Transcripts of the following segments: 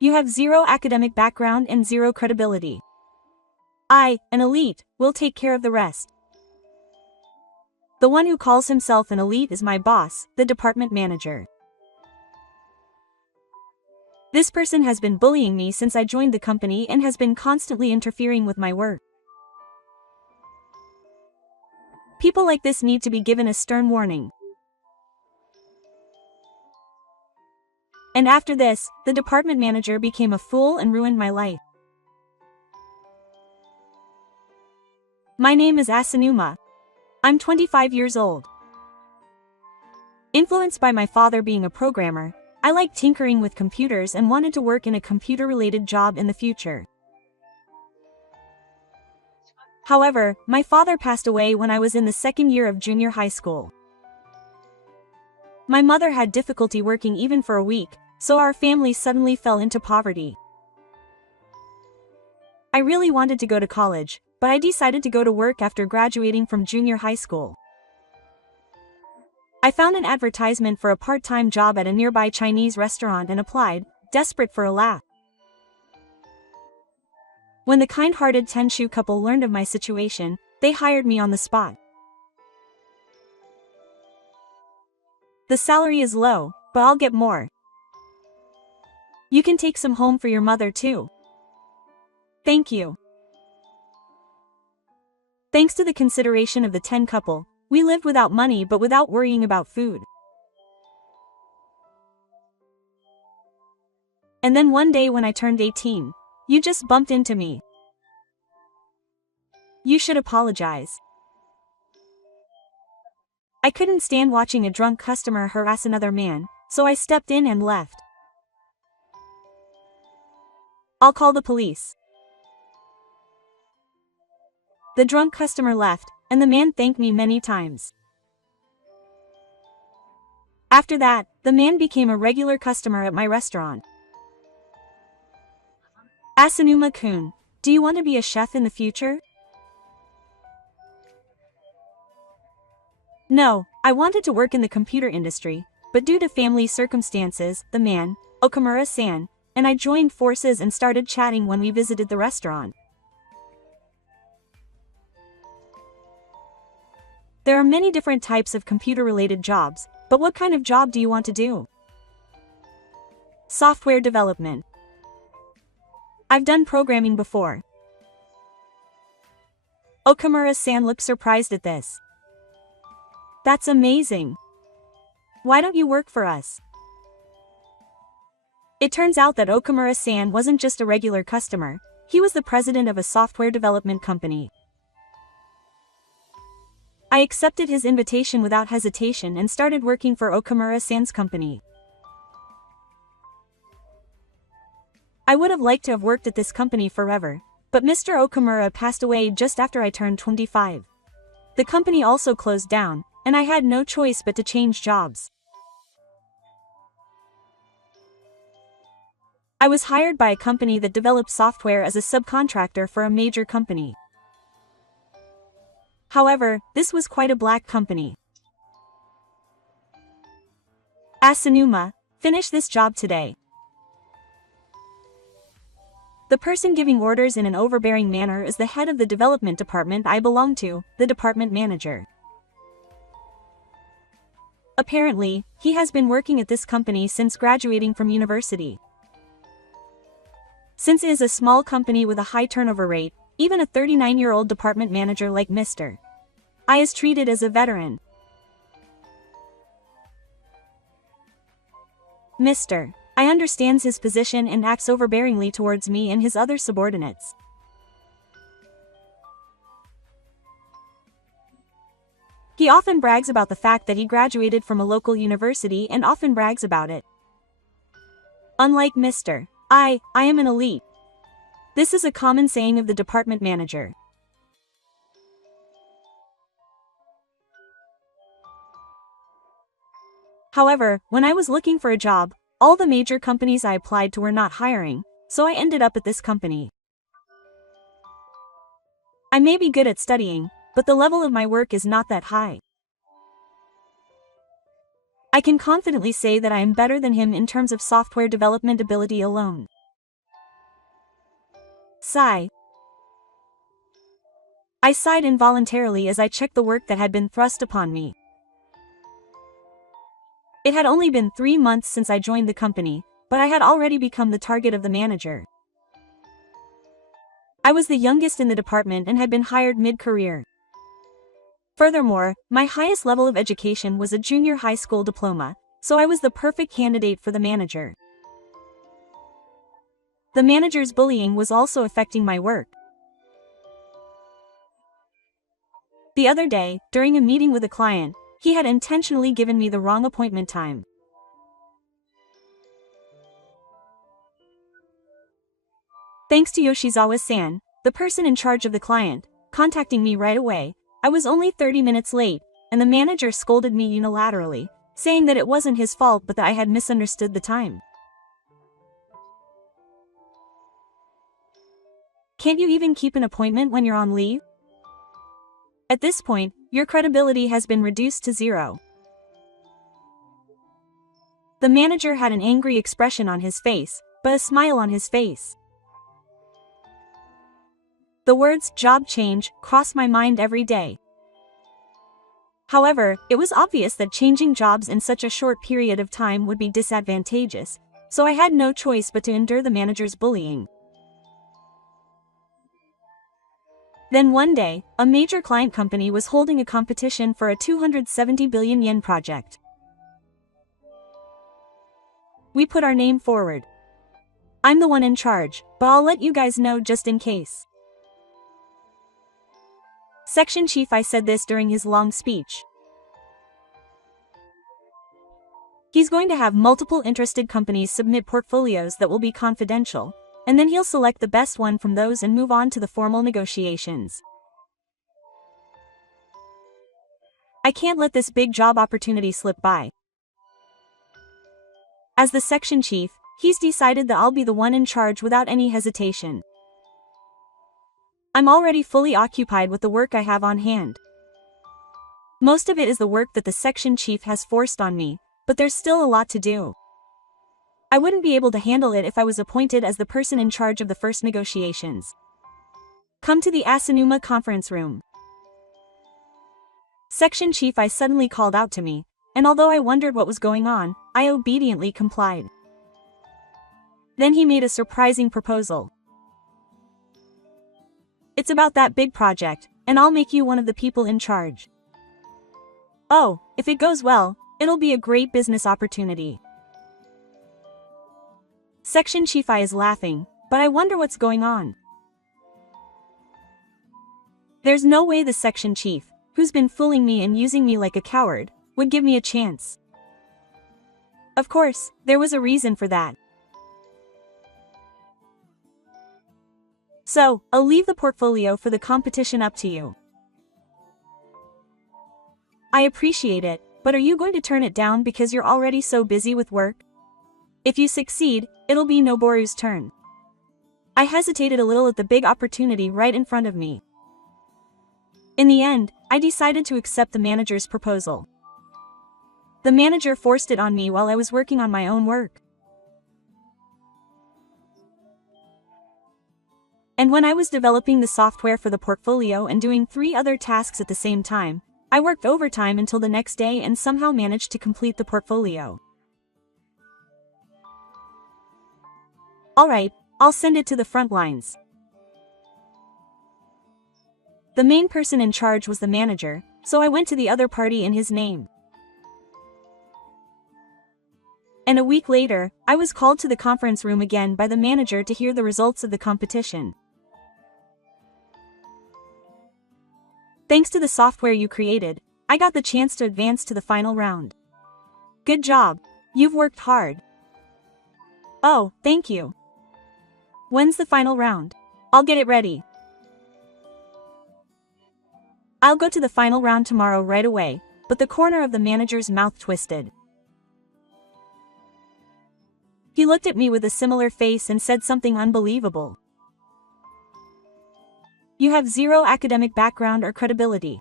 You have zero academic background and zero credibility. I, an elite, will take care of the rest. The one who calls himself an elite is my boss, the department manager. This person has been bullying me since I joined the company and has been constantly interfering with my work. People like this need to be given a stern warning. And after this, the department manager became a fool and ruined my life. My name is Asanuma. I'm 25 years old. Influenced by my father being a programmer, I like tinkering with computers and wanted to work in a computer-related job in the future. However, my father passed away when I was in the second year of junior high school. My mother had difficulty working even for a week, so our family suddenly fell into poverty. I really wanted to go to college, but I decided to go to work after graduating from junior high school. I found an advertisement for a part-time job at a nearby Chinese restaurant and applied, desperate for a laugh. When the kind-hearted Tenshu couple learned of my situation, they hired me on the spot. The salary is low, but I'll get more. You can take some home for your mother too. Thank you. Thanks to the consideration of the 10 couple, we lived without money but without worrying about food. And then one day when I turned 18, you just bumped into me. You should apologize. I couldn't stand watching a drunk customer harass another man, so I stepped in and left. I'll call the police. The drunk customer left, and the man thanked me many times. After that, the man became a regular customer at my restaurant. Asanuma-kun, do you want to be a chef in the future? No, I wanted to work in the computer industry, but due to family circumstances, the man, Okamura-san, and I joined forces and started chatting when we visited the restaurant. There are many different types of computer-related jobs, but what kind of job do you want to do? Software development. I've done programming before. Okamura-san looked surprised at this. That's amazing. Why don't you work for us? It turns out that Okamura-san wasn't just a regular customer, he was the president of a software development company. I accepted his invitation without hesitation and started working for Okamura-san's company. I would have liked to have worked at this company forever, but Mr. Okamura passed away just after I turned 25. The company also closed down, and I had no choice but to change jobs. I was hired by a company that developed software as a subcontractor for a major company. However, this was quite a black company. Asanuma, finish this job today. The person giving orders in an overbearing manner is the head of the development department I belong to, the department manager. Apparently, he has been working at this company since graduating from university. Since it is a small company with a high turnover rate, even a 39-year-old department manager like Mr. I is treated as a veteran. Mr. I understands his position and acts overbearingly towards me and his other subordinates. He often brags about the fact that he graduated from a local university and often brags about it. Unlike Mr. I am an elite. This is a common saying of the department manager. However, when I was looking for a job, all the major companies I applied to were not hiring, so I ended up at this company. I may be good at studying, but the level of my work is not that high. I can confidently say that I am better than him in terms of software development ability alone. Sigh. I sighed involuntarily as I checked the work that had been thrust upon me. It had only been 3 months since I joined the company, but I had already become the target of the manager. I was the youngest in the department and had been hired mid-career. Furthermore, my highest level of education was a junior high school diploma, so I was the perfect candidate for the manager. The manager's bullying was also affecting my work. The other day, during a meeting with a client, he had intentionally given me the wrong appointment time. Thanks to Yoshizawa-san, the person in charge of the client, contacting me right away, I was only 30 minutes late, and the manager scolded me unilaterally, saying that it wasn't his fault but that I had misunderstood the time. Can't you even keep an appointment when you're on leave? At this point, your credibility has been reduced to 0. The manager had an angry expression on his face, but a smile on his face. The words "job change" cross my mind every day. However, it was obvious that changing jobs in such a short period of time would be disadvantageous, so I had no choice but to endure the manager's bullying. Then one day, a major client company was holding a competition for a 270 billion yen project. We put our name forward. I'm the one in charge, but I'll let you guys know just in case. Section Chief I said this during his long speech. He's going to have multiple interested companies submit portfolios that will be confidential, and then he'll select the best one from those and move on to the formal negotiations. I can't let this big job opportunity slip by. As the section chief, he's decided that I'll be the one in charge without any hesitation. I'm already fully occupied with the work I have on hand. Most of it is the work that the section chief has forced on me, but there's still a lot to do. I wouldn't be able to handle it if I was appointed as the person in charge of the first negotiations. Come to the Asanuma conference room. Section Chief I suddenly called out to me, and although I wondered what was going on, I obediently complied. Then he made a surprising proposal. It's about that big project, and I'll make you one of the people in charge. Oh, if it goes well, it'll be a great business opportunity. Section Chief I is laughing, but I wonder what's going on. There's no way the section chief, who's been fooling me and using me like a coward, would give me a chance. Of course, there was a reason for that. So, I'll leave the portfolio for the competition up to you. I appreciate it, but are you going to turn it down because you're already so busy with work? If you succeed, it'll be Noboru's turn. I hesitated a little at the big opportunity right in front of me. In the end, I decided to accept the manager's proposal. The manager forced it on me while I was working on my own work. And when I was developing the software for the portfolio and doing 3 other tasks at the same time, I worked overtime until the next day and somehow managed to complete the portfolio. Alright, I'll send it to the front lines. The main person in charge was the manager, so I went to the other party in his name. And a week later, I was called to the conference room again by the manager to hear the results of the competition. Thanks to the software you created, I got the chance to advance to the final round. Good job. You've worked hard. Oh, thank you. When's the final round? I'll get it ready. I'll go to the final round tomorrow right away, but the corner of the manager's mouth twisted. He looked at me with a similar face and said something unbelievable. You have 0 academic background or credibility.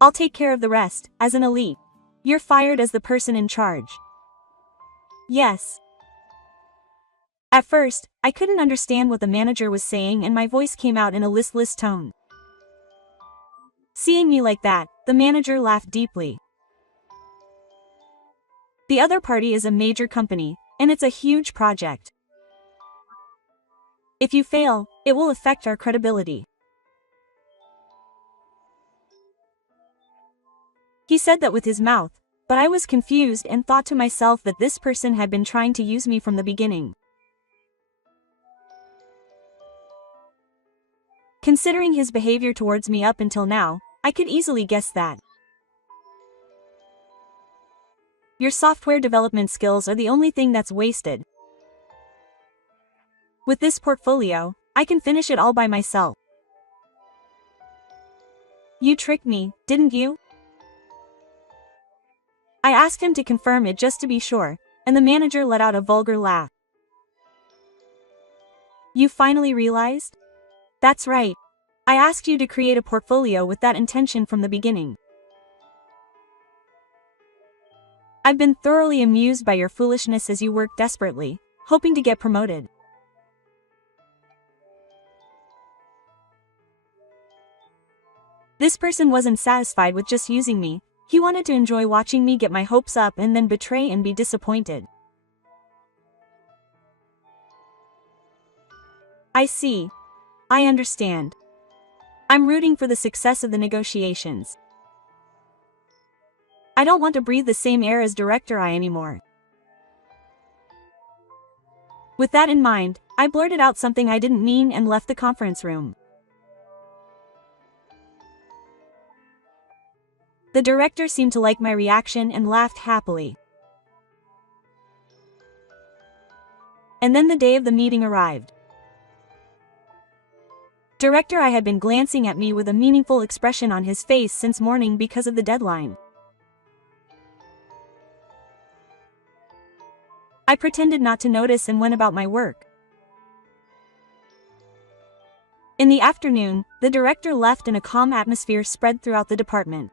I'll take care of the rest, as an elite. You're fired as the person in charge. Yes. At first, I couldn't understand what the manager was saying and my voice came out in a listless tone. Seeing me like that, the manager laughed deeply. The other party is a major company, and it's a huge project. If you fail, it will affect our credibility. He said that with his mouth, but I was confused and thought to myself that this person had been trying to use me from the beginning. Considering his behavior towards me up until now, I could easily guess that. Your software development skills are the only thing that's wasted. With this portfolio, I can finish it all by myself. You tricked me, didn't you? I asked him to confirm it just to be sure, and the manager let out a vulgar laugh. You finally realized? That's right. I asked you to create a portfolio with that intention from the beginning. I've been thoroughly amused by your foolishness as you work desperately, hoping to get promoted. This person wasn't satisfied with just using me. He wanted to enjoy watching me get my hopes up and then betray and be disappointed. I see. I understand. I'm rooting for the success of the negotiations. I don't want to breathe the same air as Director I anymore. With that in mind, I blurted out something I didn't mean and left the conference room. The director seemed to like my reaction and laughed happily. And then the day of the meeting arrived. Director I had been glancing at me with a meaningful expression on his face since morning because of the deadline. I pretended not to notice and went about my work. In the afternoon, the director left and a calm atmosphere spread throughout the department.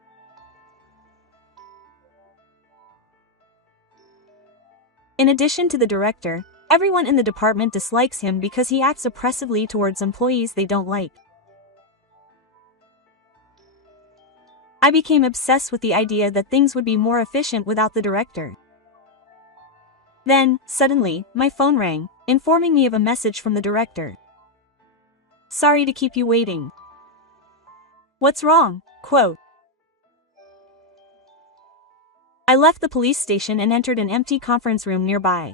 In addition to the director, everyone in the department dislikes him because he acts oppressively towards employees they don't like. I became obsessed with the idea that things would be more efficient without the director. Then, suddenly, my phone rang, informing me of a message from the director. Sorry to keep you waiting. What's wrong? Quote. I left the police station and entered an empty conference room nearby.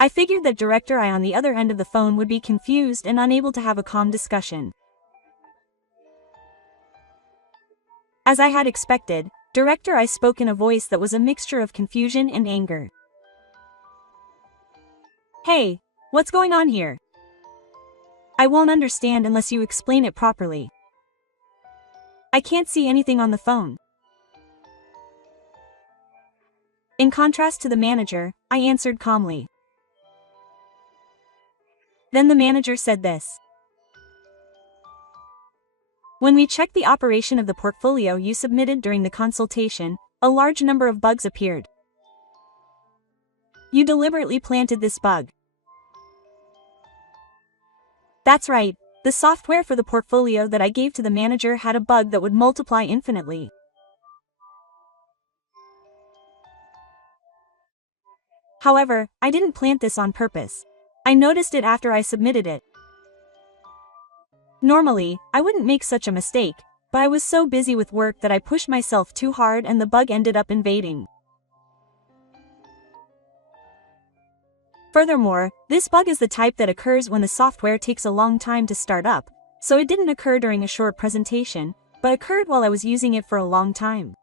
I figured that Director I on the other end of the phone would be confused and unable to have a calm discussion. As I had expected, Director I spoke in a voice that was a mixture of confusion and anger. Hey, what's going on here? I won't understand unless you explain it properly. I can't see anything on the phone. In contrast to the manager, I answered calmly. Then the manager said this. When we checked the operation of the portfolio you submitted during the consultation, a large number of bugs appeared. You deliberately planted this bug. That's right, the software for the portfolio that I gave to the manager had a bug that would multiply infinitely. However, I didn't plant this on purpose. I noticed it after I submitted it. Normally, I wouldn't make such a mistake, but I was so busy with work that I pushed myself too hard and the bug ended up invading. Furthermore, this bug is the type that occurs when the software takes a long time to start up, so it didn't occur during a short presentation, but occurred while I was using it for a long time.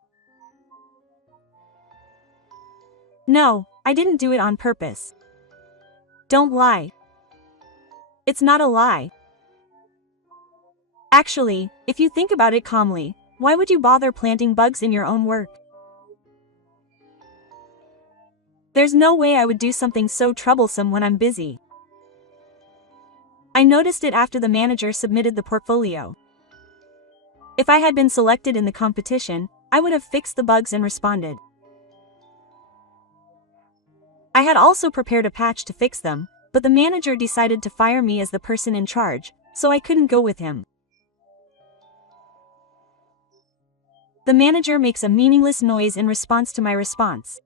No, I didn't do it on purpose. Don't lie. It's not a lie. Actually, if you think about it calmly, why would you bother planting bugs in your own work? There's no way I would do something so troublesome when I'm busy. I noticed it after the manager submitted the portfolio. If I had been selected in the competition, I would have fixed the bugs and responded. I had also prepared a patch to fix them, but the manager decided to fire me as the person in charge, so I couldn't go with him. The manager makes a meaningless noise in response to my response.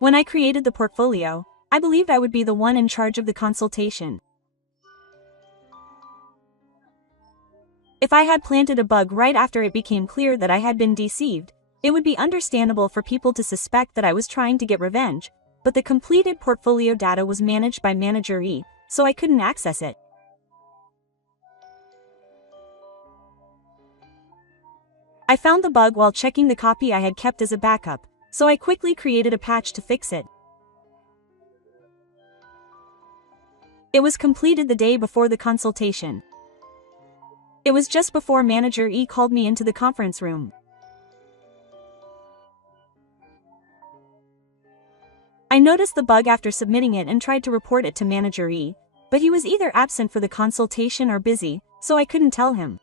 When I created the portfolio, I believed I would be the one in charge of the consultation. If I had planted a bug right after it became clear that I had been deceived, it would be understandable for people to suspect that I was trying to get revenge, but the completed portfolio data was managed by Manager E, so I couldn't access it. I found the bug while checking the copy I had kept as a backup, so I quickly created a patch to fix it. It was completed the day before the consultation. It was just before Manager E called me into the conference room. I noticed the bug after submitting it and tried to report it to Manager E, but he was either absent for the consultation or busy, so I couldn't tell him.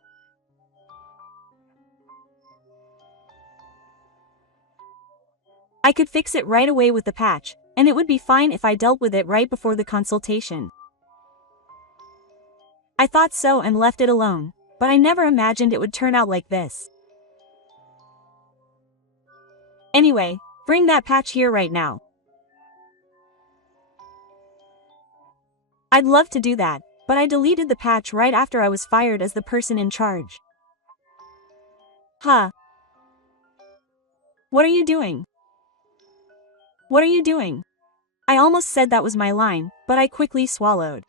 I could fix it right away with the patch, and it would be fine if I dealt with it right before the consultation. I thought so and left it alone, but I never imagined it would turn out like this. Anyway, bring that patch here right now. I'd love to do that, but I deleted the patch right after I was fired as the person in charge. Huh. What are you doing? What are you doing? I almost said that was my line, but I quickly swallowed.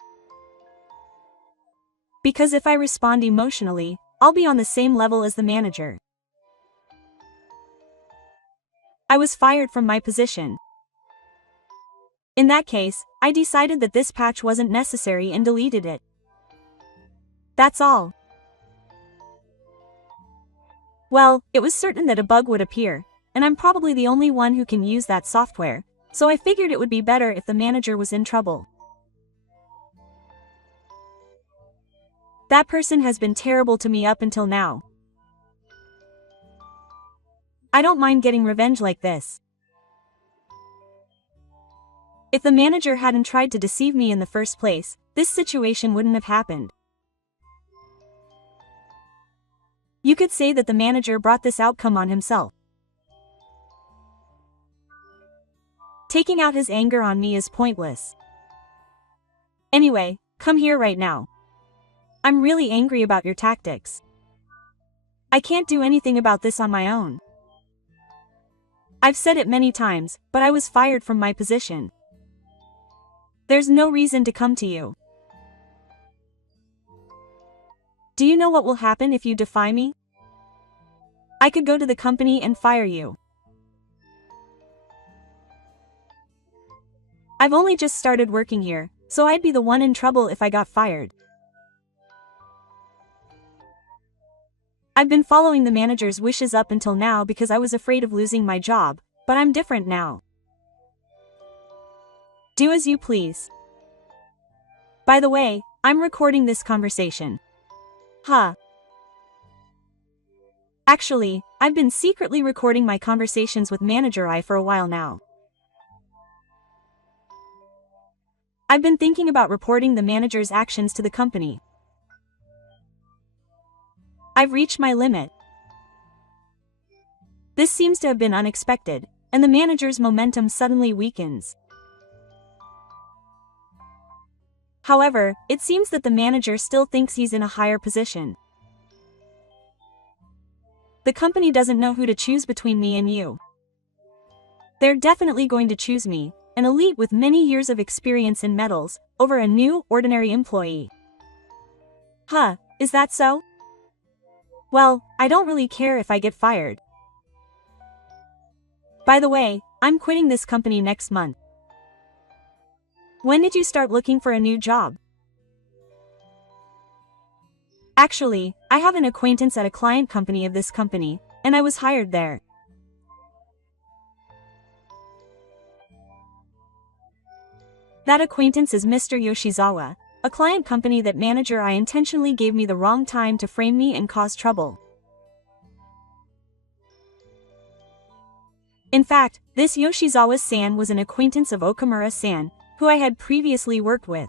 Because if I respond emotionally, I'll be on the same level as the manager. I was fired from my position. In that case, I decided that this patch wasn't necessary and deleted it. That's all. Well, it was certain that a bug would appear, and I'm probably the only one who can use that software, so I figured it would be better if the manager was in trouble. That person has been terrible to me up until now. I don't mind getting revenge like this. If the manager hadn't tried to deceive me in the first place, this situation wouldn't have happened. You could say that the manager brought this outcome on himself. Taking out his anger on me is pointless. Anyway, come here right now. I'm really angry about your tactics. I can't do anything about this on my own. I've said it many times, but I was fired from my position. There's no reason to come to you. Do you know what will happen if you defy me? I could go to the company and fire you. I've only just started working here, so I'd be the one in trouble if I got fired. I've been following the manager's wishes up until now because I was afraid of losing my job, but I'm different now. Do as you please. By the way, I'm recording this conversation. Huh. Actually, I've been secretly recording my conversations with Manager I for a while now. I've been thinking about reporting the manager's actions to the company. I've reached my limit. This seems to have been unexpected, and the manager's momentum suddenly weakens. However, it seems that the manager still thinks he's in a higher position. The company doesn't know who to choose between me and you. They're definitely going to choose me, an elite with many years of experience in metals, over a new, ordinary employee. Huh, is that so? Well, I don't really care if I get fired. By the way, I'm quitting this company next month. When did you start looking for a new job? Actually, I have an acquaintance at a client company of this company, and I was hired there. That acquaintance is Mr. Yoshizawa, a client company that manager I intentionally gave me the wrong time to frame me and cause trouble. In fact, this Yoshizawa-san was an acquaintance of Okamura-san, who I had previously worked with.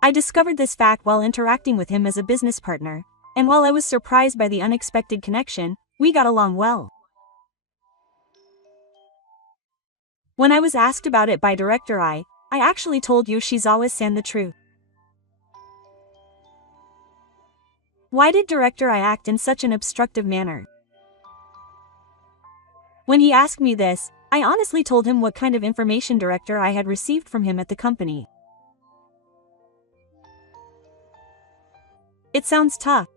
I discovered this fact while interacting with him as a business partner, and while I was surprised by the unexpected connection, we got along well. When I was asked about it by Director I actually told Yoshizawa-san the truth. Why did Director I act in such an obstructive manner? When he asked me this, I honestly told him what kind of information Director I had received from him at the company. It sounds tough.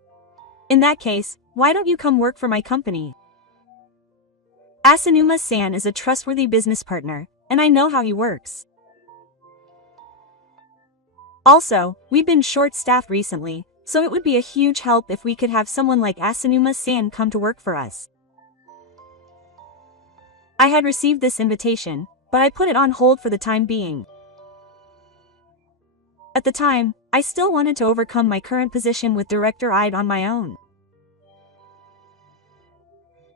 In that case, why don't you come work for my company? Asanuma-san is a trustworthy business partner, and I know how he works. Also, we've been short-staffed recently, so it would be a huge help if we could have someone like Asanuma-san come to work for us. I had received this invitation, but I put it on hold for the time being. At the time, I still wanted to overcome my current position with Director I on my own.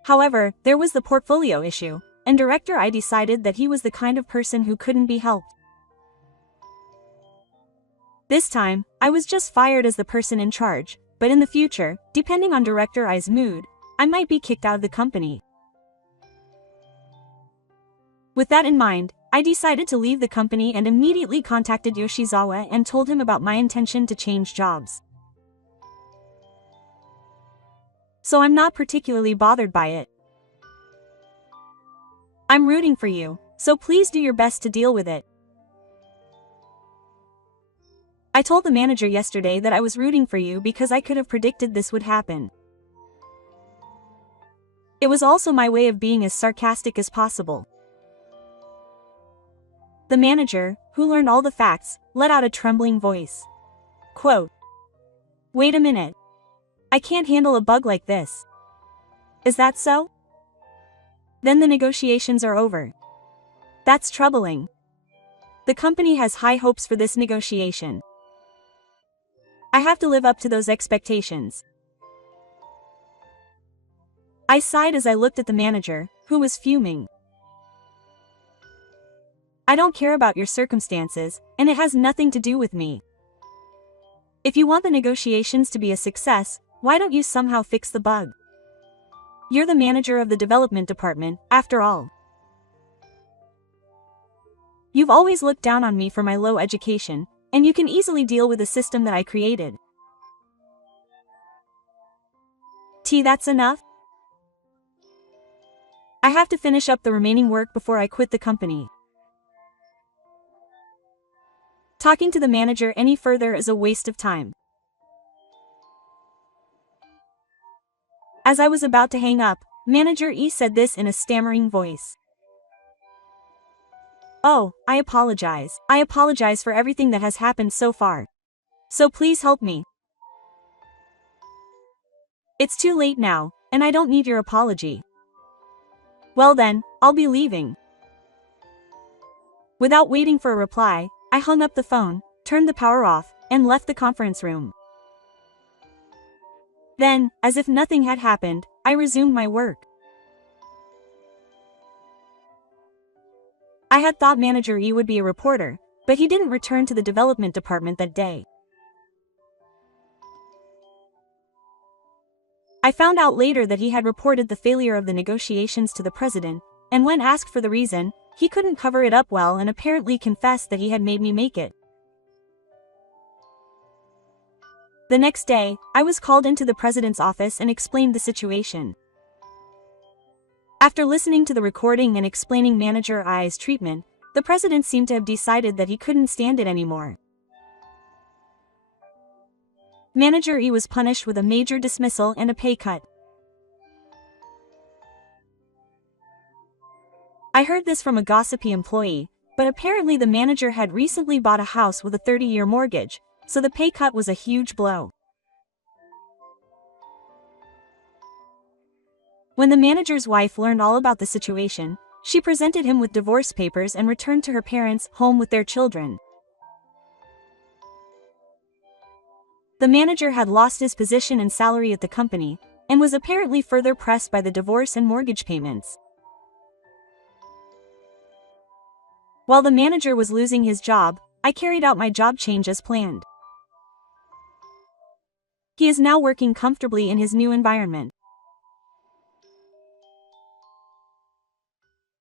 However, there was the portfolio issue, and Director I decided that he was the kind of person who couldn't be helped. This time, I was just fired as the person in charge, but in the future, depending on Director I's mood, I might be kicked out of the company. With that in mind, I decided to leave the company and immediately contacted Yoshizawa and told him about my intention to change jobs. So I'm not particularly bothered by it. I'm rooting for you, so please do your best to deal with it. I told the manager yesterday that I was rooting for you because I could have predicted this would happen. It was also my way of being as sarcastic as possible. The manager, who learned all the facts, let out a trembling voice. Quote, "Wait a minute. I can't handle a bug like this. Is that so? Then the negotiations are over. That's troubling. The company has high hopes for this negotiation. I have to live up to those expectations." I sighed as I looked at the manager, who was fuming. I don't care about your circumstances, and it has nothing to do with me. If you want the negotiations to be a success, why don't you somehow fix the bug? You're the manager of the development department, after all. You've always looked down on me for my low education, and you can easily deal with the system that I created. That's enough? I have to finish up the remaining work before I quit the company. Talking to the manager any further is a waste of time. As I was about to hang up, Manager E said this in a stammering voice. "Oh, I apologize. I apologize for everything that has happened so far. So please help me. It's too late now, and I don't need your apology. Well then, I'll be leaving." Without waiting for a reply, I hung up the phone, turned the power off, and left the conference room. Then, as if nothing had happened, I resumed my work. I had thought Manager E would be a reporter, but he didn't return to the development department that day. I found out later that he had reported the failure of the negotiations to the president, and when asked for the reason, he couldn't cover it up well and apparently confessed that he had made me make it. The next day, I was called into the president's office and explained the situation. After listening to the recording and explaining Manager I's treatment, the president seemed to have decided that he couldn't stand it anymore. Manager E was punished with a major dismissal and a pay cut. I heard this from a gossipy employee, but apparently the manager had recently bought a house with a 30-year mortgage, so the pay cut was a huge blow. When the manager's wife learned all about the situation, she presented him with divorce papers and returned to her parents' home with their children. The manager had lost his position and salary at the company, and was apparently further pressed by the divorce and mortgage payments. While the manager was losing his job, I carried out my job change as planned. He is now working comfortably in his new environment.